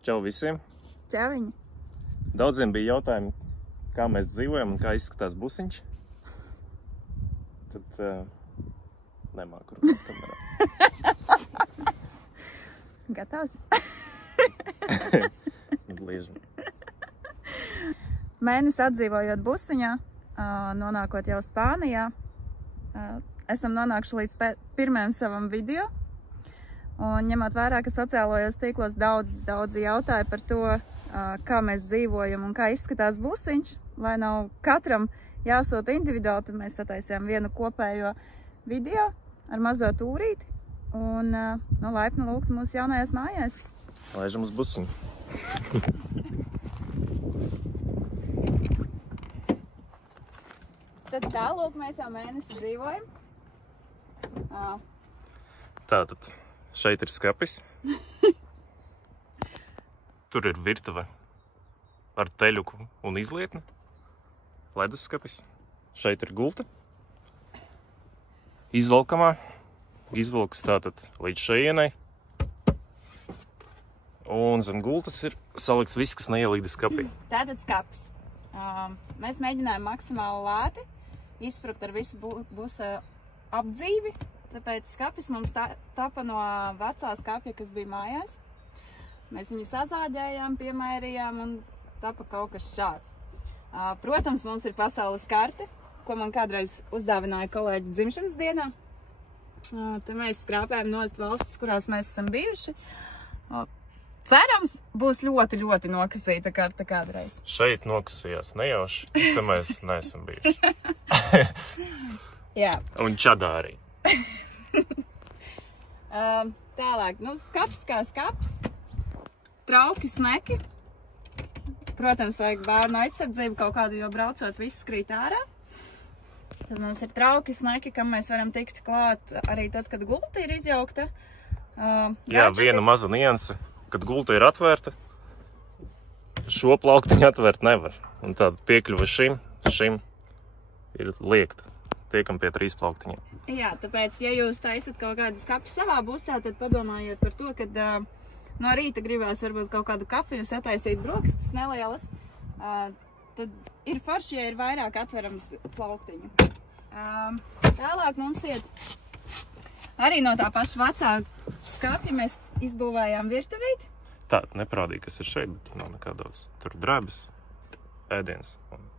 Čau visiem! Čauviņi! Daudziem bija jautājumi, kā mēs dzīvojam un kā izskatās busiņš. Tad nemāku runāt kamerā. Gatavs? Gliežam. Mēnesi atdzīvojot busiņā, nonākot jau Spānijā, esam nonākuši līdz pirmajam savam video. Un ņemot vērā, ka sociālajos tīklos daudz jautāja par to, kā mēs dzīvojam un kā izskatās busiņš, lai nav katram jāsūta individuāli, tad mēs sataisījām vienu kopējo video ar mazo tūrīti un laipni lūgt mūsu jaunajās mājās. Laižam uz busiņu. Tad tālūk mēs jau mēnesi dzīvojam. Tātad šeit ir skapis. Tur ir virtuve ar teļuku un izlietni. Ledusskapis. Šeit ir gulta. Izvalkamā. Izvalkas tātad līdz šajienai. Un zem gultas ir salikts viss, kas neielīda skapī. Tātad skapis. Mēs mēģinājām maksimāli lēti izsprukt ar visu busa apdzīvi. Tāpēc skapis mums tapa no vecā skapja, kas bija mājās. Mēs viņu sazāģējām, piemērījām un tapa kaut kas šāds. Protams, mums ir pasaules karte, ko man kādreiz uzdāvināja kolēģi dzimšanas dienā. Te mēs skrāpējam nost valstis, kurās mēs esam bijuši. Cerams, būs ļoti, ļoti nokasīta karte kādreiz. Šeit nokasījās nejauši, te mēs neesam bijuši. Jā. Un Čadā arī. Tālāk, skapis kā skapis. Trauki, sneki. Protams, vajag bērnu aizsardzību kaut kādu, jo braucot viss krīt ārā. Tad mums ir trauki, sneki, kam mēs varam tikt klāt arī tad, kad gulta ir izjaukta. Jā, viena maza nianse, kad gulta ir atvērta, šo plauktiņu atvērt nevar. Un tāda piekļuva šim ir liekta. Tiekam pie 3 plauktiņiem. Jā, tāpēc, ja jūs taisat kaut kādu skapi savā busā, tad padomājiet par to, kad no rīta gribās varbūt kaut kādu kafiju sataisīt brokastis nelielas, tad ir forši, ja ir vairāk atverams plauktiņu. Tālāk mums iet arī no tā paša vecā skapja mēs izbūvējām virtuvīti. Tā, neparādīja, kas ir šeit, bet nav nekā daudz. Tur drēbes, ēdienas un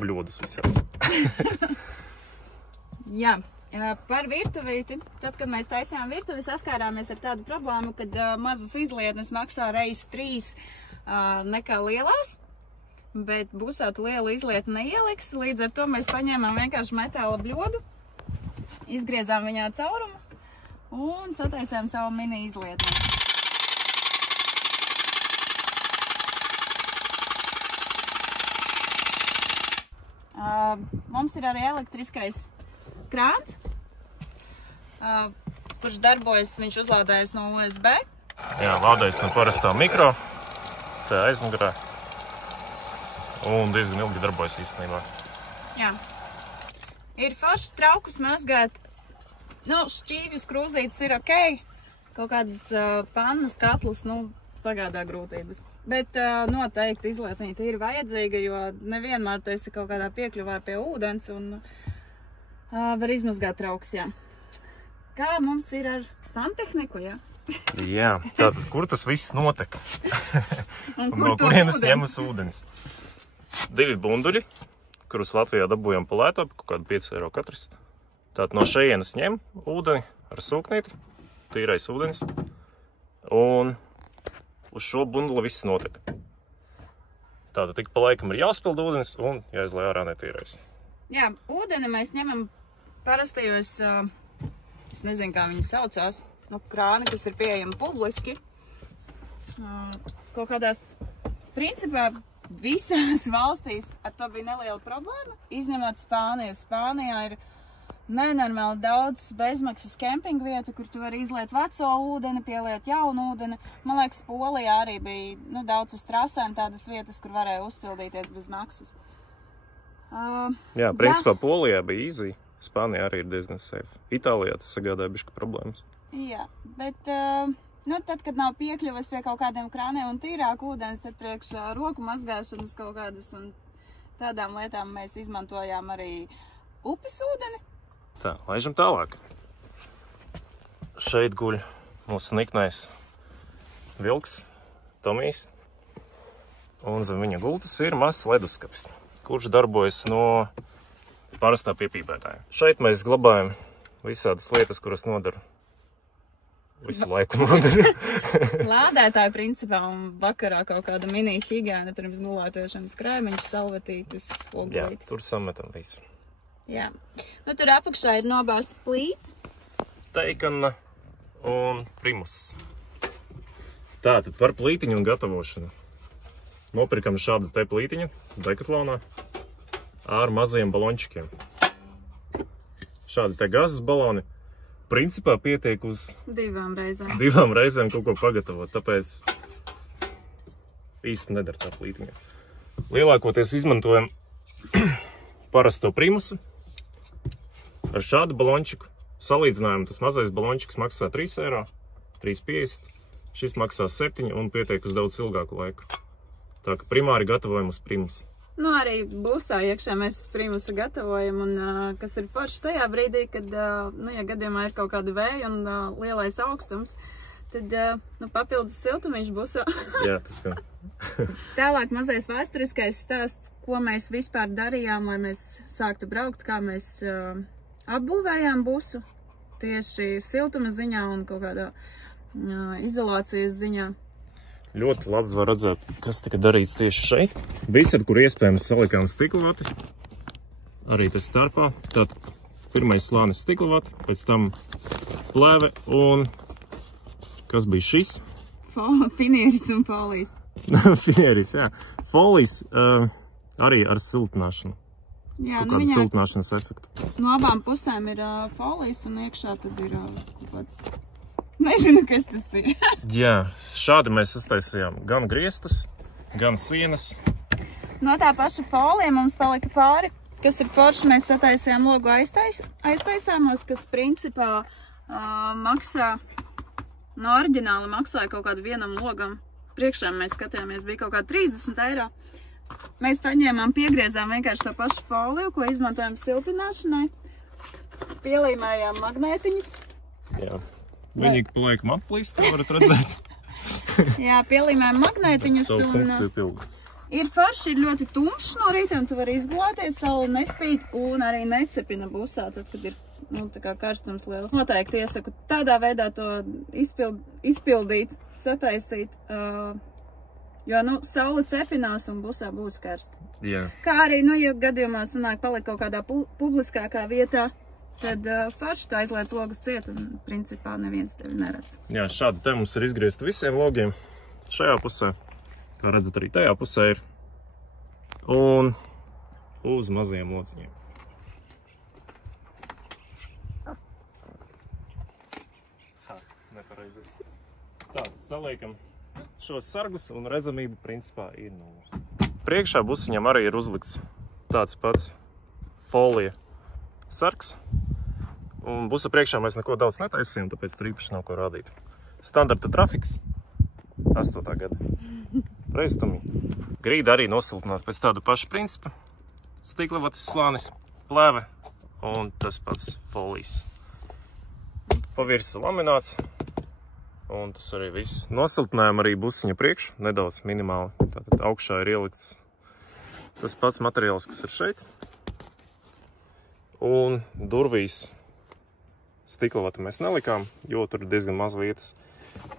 bļodas visāds. Jā, par virtuvīti. Tad, kad mēs taisījām virtuvi, saskārāmies ar tādu problēmu, kad mazas izlietnes maksā reiz 3 nekā lielās, bet busā tu lielu izlietu neieliks. Līdz ar to mēs paņēmām vienkārši metāla bļodu, izgriezām viņā caurumu un sataisījām savu mini izlietni. Mums ir arī elektriskais krāns, kurš darbojas, viņš uzlādējas no USB. Jā, lādējas no parastā mikro, tā aizmugurā, un diezgan ilgi darbojas īstenībā. Jā. Ir forši traukus mazgāt, šķīvis, krūzītes ir ok, kaut kādas pannas, katlus, sagādā grūtības. Bet noteikti izlietnīte ir vajadzīga, jo nevienmēr tu esi kaut kādā piekļuvā pie ūdens un var izmazgāt traukus, jā. Kā mums ir ar santehniku, jā? Jā, tātad, kur tas viss notek? Un no kurienes ņemas ūdens? 2 bunduļi, kurus Latvijā dabūjam pa lētā, kaut kādu 5 eiro katrs. Tātad no šejienes ņem ūdeni ar sūknīti, tīrais ūdens, un uz šo bunduli viss notek. Tātad tik pa laikam ir jāspild ūdens un jāizlai ārā netīrais. Jā, ūdeni mēs ņemam parastajos, es nezinu, kā viņi saucās, krāni, kas ir pieejami publiski. Kaut kādās, principā, visās valstīs ar to bija neliela problēma, izņemot Spāniju. Spānijā ir nenormāli daudz bezmaksas kempingu vietu, kur tu vari izliet veco ūdeni, pieliet jaunu ūdeni. Man liekas, Polijā arī bija daudz uz trasēm tādas vietas, kur varēja uzpildīties bez maksas. Jā, principā Polijā bija easy, Spānijā arī ir diezgan safe. Itālijā tas sagādāja bišķi problēmas. Jā, bet Nu, tad, kad nav piekļuvas pie kaut kādiem krāniem un tīrāk ūdens, tad priekš roku mazgāšanas kaut kādas un tādām lietām mēs izmantojām arī upes ūdeni. Tā, laižam tālāk. Šeit guļ mūsu niknais vilks, Tomijs. Un zem viņa gultas ir mazs leduskapis, kurš darbojas no parastā piepīpētāja. Šeit mēs glabājam visādas lietas, kuras nodara. Visu laiku nodara. Lādētāji principā un vakarā kaut kāda mini higiēna pirms gulētošanas krēmiņš, salvetītis, spogulītis. Jā, tur sametam visu. Jā. Nu, tur apakšā ir nobāzta plīts. Teikana un primus. Tātad par plītiņu un gatavošanu. Nopirkam šādu te plītiņu Decathlonā ar mazajiem balončikiem. Šādi te gazas baloni. Principā pietiek uz 2 reizēm. 2 reizēm kaut ko pagatavot, tāpēc īsti nedara tā plītiņa. Lielākoties izmantojam parasto primusu ar šādu balončiku. Salīdzinājumu tas mazais balončiks maksā 3 eiro, 3,50. Šis maksā 7 un pietiek uz daudz ilgāku laiku. Tā ka primāri gatavojam uz primusu. Nu, arī būsā iekšā mēs primusu gatavojam, un kas ir forši tajā brīdī, kad, nu, ja gadījumā ir kaut kāda vēja un lielais augstums, tad, nu, papildus siltumiņš būsā. Jā, tas kā. Tālāk mazais vēsturiskais stāsts, ko mēs vispār darījām, lai mēs sāktu braukt, kā mēs apbūvējām busu tieši siltuma ziņā un kaut kādā izolācijas ziņā. Ļoti labi var redzēt, kas tika darīts tieši šeit. Visur, kur iespējams salikām stiklavati, arī tas starpā. Tātad pirmais slānis stiklavati, pēc tam plēve un kas bija šis? Finieris un folijas. Finieris, jā. Folijas arī ar siltināšanu. Jā, kaut kādu siltināšanas efektu. No abām pusēm ir folijas un iekšā tad ir kaut kāds... Nezinu, kas tas ir. Jā, šādi mēs uztaisījām gan griestas, gan sienas. No tā paša folija mums palika pāri, kas ir forši. Mēs sataisījām logu aiztaisāmos, kas principā maksā, no oriģināla maksāja kaut kādu vienam logam. Priekšā mēs skatījāmies, bija kaut kāda 30 eiro. Mēs paņēmām, piegriezām vienkārši to pašu foliju, ko izmantojam siltināšanai. Pielīmējām magnētiņus. Jā. Viņi pa laikam atplīst, kā varat redzēt. Jā, pielīmējam magnētiņus. Savu funkciju pildu. Ir forši, ir ļoti tumšs no rīta, un tu vari izgulēties, saule nespīd un arī necepina busā, tad, kad ir, nu, tā kā karstums liels. Noteikti iesaku tādā veidā to izpildīt, sataisīt, jo, nu, saule cepinās un busā būs karsti. Jā. Kā arī, nu, ja gadījumā sanāk palikt kaut kādā publiskākā vietā, tad forši tā aizliec logus ciet un principā neviens tevi neredz. Jā, šādi te mums ir izgriezta visiem logiem. Šajā pusē, kā redzat, arī tajā pusē ir. Un uz mazajiem lociņiem. Nepareizi. Tā, saliekam šos sargus un redzamība principā ir nulle. Priekšā busiņam arī ir uzlikts tāds pats folija sargs. Un busa priekšā mēs neko daudz netaisījām, tāpēc tur īpaši nav ko rādīt. Standarta trafiks, 8. gada. Reiztumi. Grīda arī nosiltināt pēc tāda paša principa. Stiklavatis slānis, plēve un tas pats folijas. Pavirsa lamināts. Un tas arī viss. Nosiltinājām arī busiņa priekšu, nedaudz minimāli. Tātad augšā ir ielikts tas pats materiāls, kas ir šeit. Un durvīs stiklavati mēs nelikām, jo tur ir diezgan maz vietas.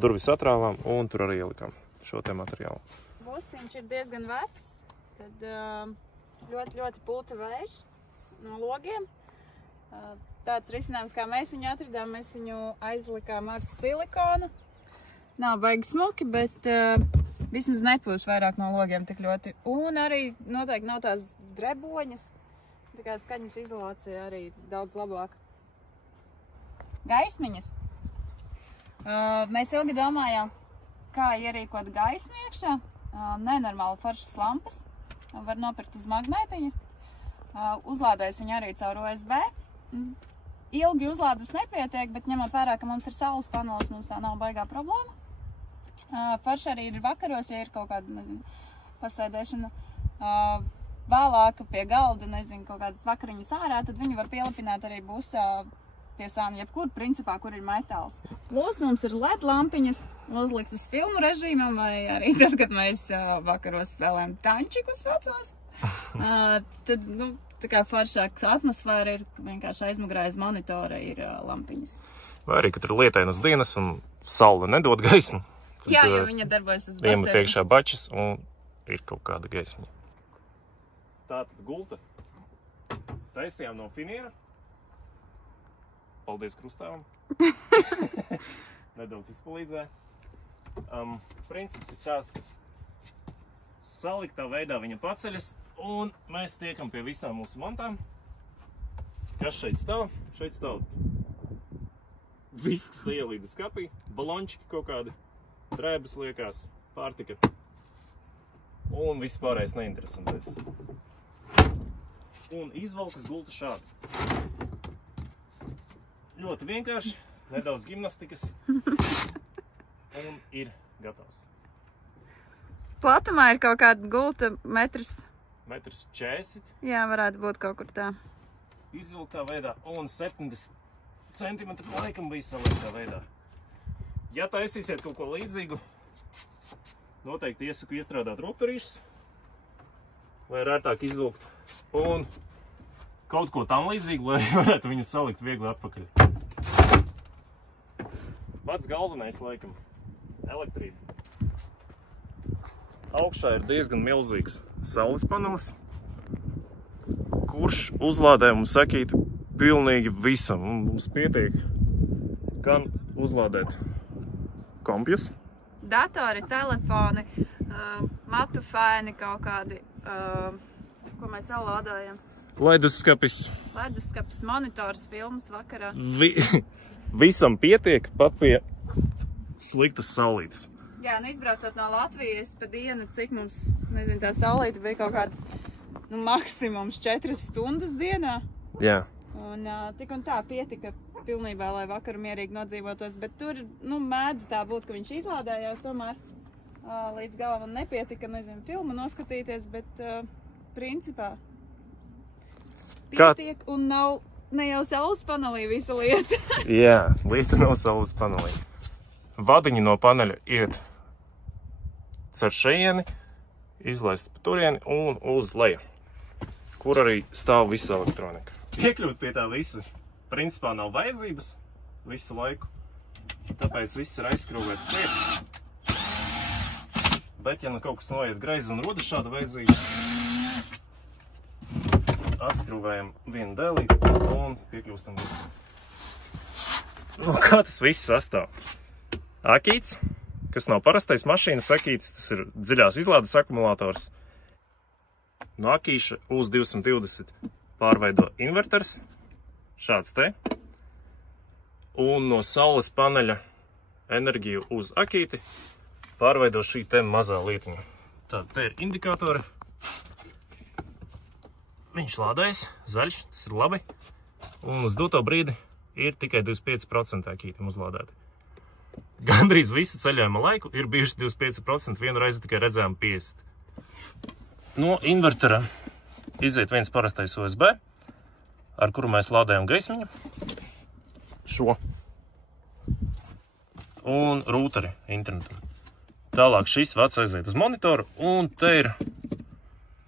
Durvis atrāvām un tur arī ielikām šo te materiālu. Busiņš ir diezgan vecs, tad ļoti pulta vējš no logiem. Tāds risinājums, kā mēs viņu atradām, mēs viņu aizlikām ar silikonu. Nav baigi smuki, bet vismaz nepūš vairāk no logiem tik ļoti. Un arī noteikti nav tās dreboņas, tā kā skaņas izolācija arī daudz labāk. Gaismiņas. Mēs ilgi domājām, kā ierīkot gaismu iekšā. Nenormāli foršas lampas. Var nopirkt uz magnētiņa. Uzlādēs viņu arī caur USB. ilgi uzlādes nepietiek, bet ņemot vērā, ka mums ir saules panelis, mums tā nav baigā problēma. Forši arī ir vakaros, ja ir kaut kāda, nezinu, pasēdēšana vēlāk pie galda, nezinu, kaut kādas vakariņas ārā, tad viņi var pielipināt arī busā pie sāna, jebkur, principā, kur ir metāls. Plus mums ir LED lampiņas uzliktas filmu režīmam, vai arī tad, kad mēs vakaros spēlējam tančikus vecos. Tad, nu, tā kā foršāks atmosfēra ir vienkārši aizmugurā aiz monitora ir lampiņas. Vai arī, kad ir lietainas dienas un saule nedod gaismu. Tad, jā, jo viņa darbojas uz bateriju. Iemet iekšā bačas un ir kaut kāda gaismiņa. Tātad gulta taisījām no finiera. Paldies krustāvam. Nedaudz izpalīdzēja. Princips ir tāds, ka saliktā veidā viņa paceļas un mēs tiekam pie visām mūsu mantām. Kas šeit stāv? Šeit stāv viss, kas ielīda skapī, balončiki kaut kādi, drēbes liekās, pārtika un viss pārējais neinteresantais. Un izvalkas gulta šādi. Ļoti vienkārši, nedaudz gimnastikas un ir gatavs. Platumā ir kaut kāda gulta metrs. Metrs 40. Jā, varētu būt kaut kur tā. Izvilktā veidā un 70 centimetru laikam bija saliktā veidā. Ja taisīsiet kaut ko līdzīgu, noteikti iesaku iestrādāt rokturīšus, lai ir ērtāk izvilkt. Un kaut ko tam līdzīgu, lai varētu viņu salikt viegli atpakaļ. Pats galvenais, laikam, elektrība. Augšā ir diezgan milzīgs saules panelis, kurš uzlādē mums sakīt pilnīgi visam. Mums pietiek gan uzlādēt kompjus, Datori, telefoni, matu fēni kaut kādi, ko mēs vēl lādājam. leduskapis. Leduskapis, monitors, filmas vakarā. Visam pietiek, pat pie sliktas saulītes. Jā, nu izbraucot no Latvijas pa dienu, cik mums, nezinu, tā saulīte bija kaut kādas, nu, maksimums 4 stundas dienā. Jā. Un tik un tā pietika pilnībā, lai vakaru mierīgi nodzīvotos, bet tur, nu, mēdz tā būt, ka viņš izlādējās tomēr līdz galam un nepietika, nezinu, filmu noskatīties, bet principā pietiek un nav ne jau saules panelī visa lieta. Jā, lieta nav saules panelī. Vadiņi no paneļa iet ar šejieni, izlaist pa turieni un uz leju, kur arī stāv visa elektronika. Piekļūt pie tā visa principā nav vajadzības visu laiku, tāpēc viss ir aizskrūvēts ciet. Bet, ja nu kaut kas noiet greizi un rodas šāda vajadzība, atskrūvējam vienu dēlīti un piekļūstam visu. Nu, kā tas viss sastāv? Akīts, kas nav parastais mašīnas akīts, tas ir dziļās izlādes akumulators. No akīša uz 220 pārveido inverters, šāds te. Un no saules paneļa enerģiju uz akīti pārveido šī te mazā lietiņa. Tāda te ir indikātori. Viņš lādējas, zaļš, tas ir labi. Un uz doto brīdi ir tikai 25% akītim uzlādēti. Gandrīz visu ceļojuma laiku ir bijuši 25%, vienu reizi tikai redzējām 50. No invertera iziet viens parastais USB, ar kuru mēs lādējam gaismiņu. Šo. Un rūteri internetam. Tālāk šis vats aiziet uz monitoru, un te ir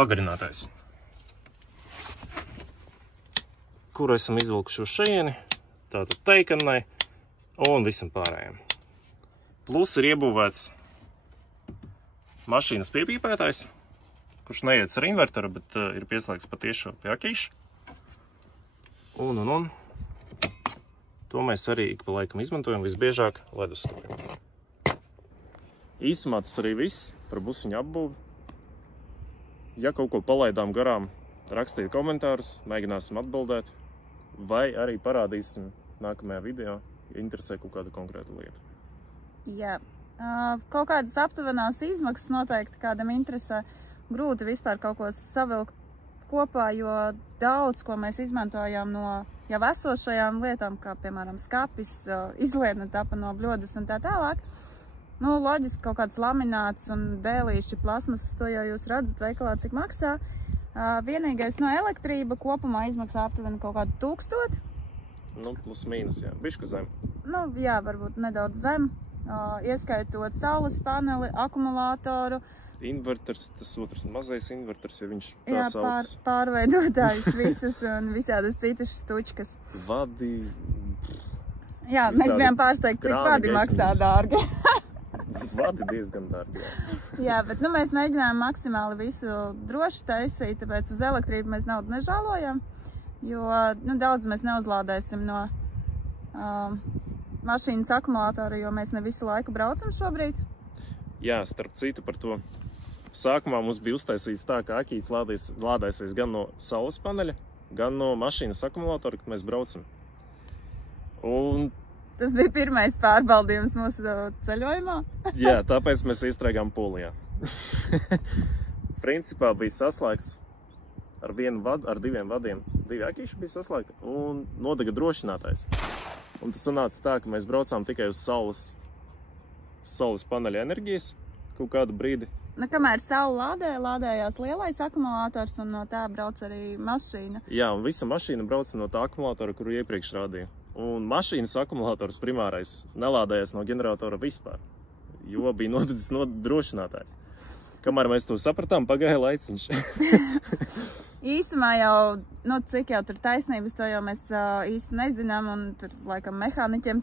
pagarinātais, kuru esam izvilkuši uz šejieni, tātad teikanai un visam pārējiem. Plus ir iebūvēts mašīnas piepīpētājs, kurš neiet ar inverteru, bet ir pieslēgts patiešo pie akīša. Un. To mēs arī ik pa laikam izmantojam, visbiežāk leduskapiem. Īsumā tas arī viss par busiņu apbūvi. Ja kaut ko palaidām garām, rakstiet komentārus, mēģināsim atbildēt, vai arī parādīsim nākamajā video, ja interesē kaut kāda konkrēta lieta. Jā, kaut kādas aptuvenās izmaksas noteikti kādam interesē. Grūti vispār kaut ko savilkt kopā, jo daudz, ko mēs izmantojam no jau esošajām lietām, kā piemēram skapis, izlietne tapa no bļodas un tā tālāk. Nu, loģiski kaut kāds lamināts un dēlīši plasmasas, to jau jūs redzat veikalā, cik maksā. Vienīgais no elektrība kopumā izmaksā aptuveni kaut kādu 1000. Nu, plus mīnus, jā. Bišku zem. Nu, jā, varbūt nedaudz zem. Ieskaitot saules paneli, akumulātoru. Inverters, tas otrs mazais inverters, ja viņš tā jā, sauc. Pārveidotājs visus un visādas citas štučkas. Vadi. Jā, mēs bijām pārsteigti, cik vadi maksā dārgi. Vadi diezgan dārgi, jā. Jā, bet nu, mēs mēģinājām maksimāli visu droši taisīt, tāpēc uz elektrību mēs naudu nežālojam, jo nu, daudz mēs neuzlādēsim no mašīnas akumulātora, jo mēs ne visu laiku braucam šobrīd. Jā, starp citu par to. Sākumā mums bija uztaisīts tā, ka akīs lādēsies gan no saules paneļa, gan no mašīnas akumulātora, kad mēs braucam. Un tas bija pirmais pārbaudījums mūsu ceļojumā. Jā, tāpēc mēs iestrēgām Polijā. Principā bija saslēgts ar diviem vadiem. 2 akīši bija saslēgti un nodega drošinātājs. Un tas sanāca tā, ka mēs braucām tikai uz saules paneļa enerģijas kaut kādu brīdi. Nu, kamēr saule lādējās lielais akumulātors un no tā brauc arī mašīna. Jā, un visa mašīna brauca no tā akumulātora, kuru iepriekš rādīja. Un mašīnas akumulātors primārais nelādējās no generatora vispār, jo bija nodedzis drošinātājs. Kamēr mēs to sapratām, pagāja laiciņš. Īsumā jau, nu cik jau tur taisnības, to jau mēs īsti nezinām, un tur laikam mehāniķiem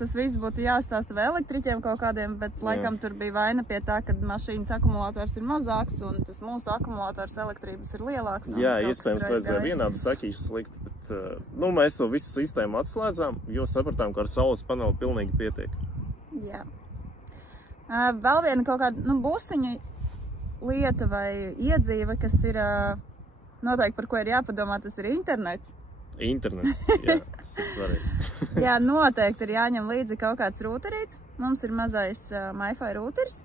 tas viss būtu jāstāsta vai elektriķiem kaut kādiem, bet laikam tur bija vaina pie tā, ka mašīnas akumulators ir mazāks un tas mūsu akumulators elektrības ir lielāks. Jā, iespējams vajadzēja vienādu sakīšu slikt, bet nu, mēs to visu sistēmu atslēdzām, jo sapratām, ka ar saules paneli pilnīgi pietiek. Jā. Vēl viena kaut kāda busiņa lieta vai iedzīve, kas ir noteikti par ko ir jāpadomā, tas ir internets. Internets, jā, tas ir svarīgi. Jā, noteikti ir jāņem līdzi kaut kāds rūterīts. Mums ir mazais MiFi rūteris.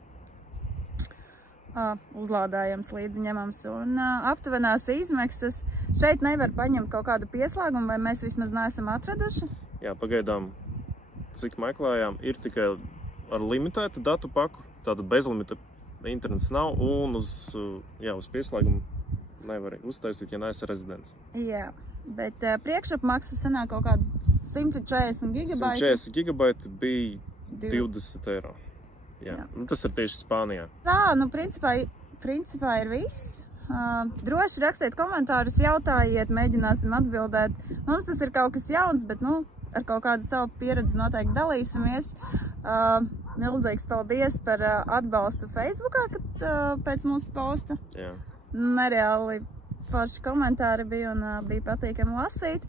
Uzlādājams līdzi ņemams. Un aptuvenās izmaksas. Šeit nevar paņemt kaut kādu pieslēgumu, vai mēs vismaz neesam atraduši? Jā, pagaidām, cik meklējām, ir tikai ar limitētu datu paku. Tātad bezlimita internets nav un uz pieslēgumu nevar uztaisīt, ja neesi rezidents. Jā. Bet priekšapmaksa sanāk kaut kādu 140 gigabaiti. 140 gigabaiti bija 20 eiro. Jā. Nu, tas ir tieši Spānijā. Tā, nu principā ir viss. Droši rakstiet komentārus, jautājiet, mēģināsim atbildēt. Mums tas ir kaut kas jauns, bet nu, ar kaut kādu savu pieredzi noteikti dalīsimies. Milzīgs paldies par atbalstu Facebookā, kad pēc mūsu posta. Jā. Nereāli forši komentāri bija un bija patīkami lasīt.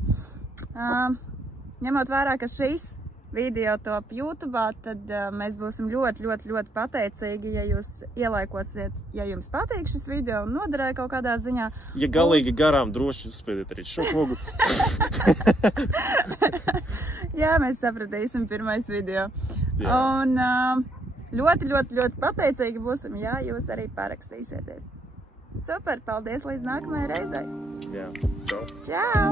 Ņemot vērā, ka šīs video top YouTube, tad mēs būsim ļoti pateicīgi, ja jūs ielaikosiet, ja jums patīk šis video un noderēja kaut kādā ziņā. Ja galīgi garām, droši uzspiediet arī šo pogu. Jā, mēs sapratīsim pirmais video. Jā. Un ļoti pateicīgi būsim, ja jūs arī parakstīsieties. Super, paldies līdz nākamajai reizei. Jā, čau. Čau!